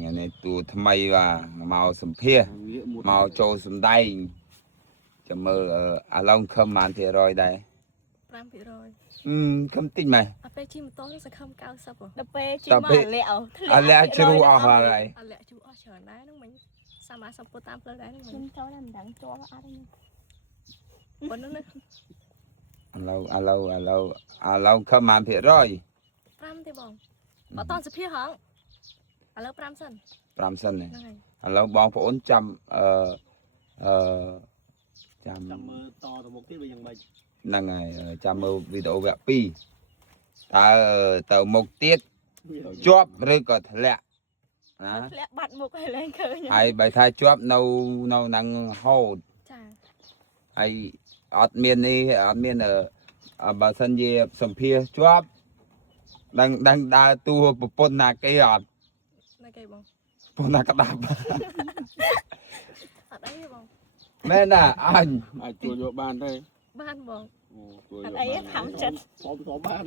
ngày này tụ tham mây và màu sầm phia màu trâu sầm đay cho mơ long khâm màn thì rồi đây 5% ខំតិចម៉េះ អត់ពេលជិះម៉ូតូសង្ឃឹម90ហ៎ ដល់ពេលជិះមកលាក់ អាលាក់ជ្រូអស់ហើយ អត់លាក់ជួអស់ច្រើនដែរហ្នឹងមិញសាមាសម្ពុតាមផ្លូវដែរហ្នឹងមិ ខ្ញុំ ញ ចូលតែមិនដឹងជាប់អត់ទេ ប៉ុណ្ណឹងណា ឥឡូវខំម៉ានភាគរយ 5ទេបងបើតន់សុភាហងឥឡូវ5សិន 5សិននេះ ហ្នឹងហើយ ឥឡូវបងប្អូនចាំចាំ ចាំមើលតទៅមុខទៀតវាយ៉ាងម៉េច ហ្នឹងហើយចាំមើលវីដេអូវគ្គ2តើទៅមុខទៀតជាប់ឬក៏ធ្លាក់ណា ធ្លាក់បាត់មុខហើយឡើងឃើញ ហើយបើថាជាប់នៅនឹងហូត ចា ហើយអត់មាននេះអត់មានបើសិនជាសម្ភារជាប់ដឹងដើរតួប្រពន្ធណាគេអត់ ណាគេបង ប្រពន្ធណាក្តាប់ អត់អីទេបង មែនណាអញ អាចជួយយកបានទេ បានបង អូជួយ អ យក ត់អី បាន ខំចិត្ត សុំបាន